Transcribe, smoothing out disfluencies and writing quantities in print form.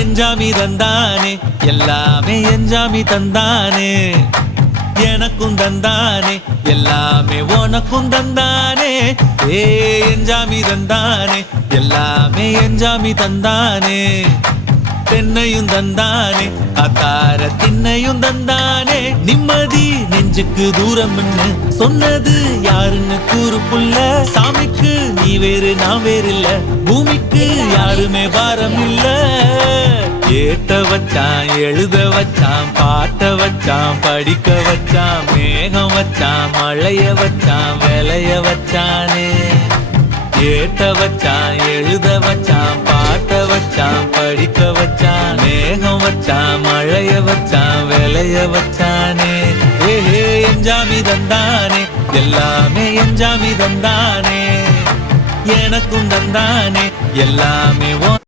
எஞ்சாமி தந்தானே எல்லாமே எஞ்சாமி தந்தானே எனக்கும் தந்தானே எல்லாமே உனக்கும் தந்தானே ஏ எஞ்சாமி தந்தானே எல்லாமே எஞ்சாமி தந்தானே தென்னையும் தந்தானே காத்தார திண்ணையும் தந்தானே நிம்மதி நெஞ்சுக்கு தூரம்னு சொன்னது யாருன்னு கூறு புள்ள சாமிக்கு நீ வேறு நான் வேறு இல்ல பூமிக்கு யாருமே பாரம் இல்ல ஏத்த வச்சான் எழுத வச்சான் பாட்ட வச்சான் படிக்க வச்சான் மேகம் வச்சான் மழைய வச்சான் விளைய வச்சானே ஏத்த வச்சான் எழுத வச்சான் பாட்ட வச்சான் படிக்க வச்சான் மேகம் வச்சான் மழைய வச்சான் விளைய வச்சானே ஏஹே எஞ்சாமி தந்தானே எல்லாமே எஞ்சாமி தந்தானே எனக்கும் தந்தானே எல்லாமே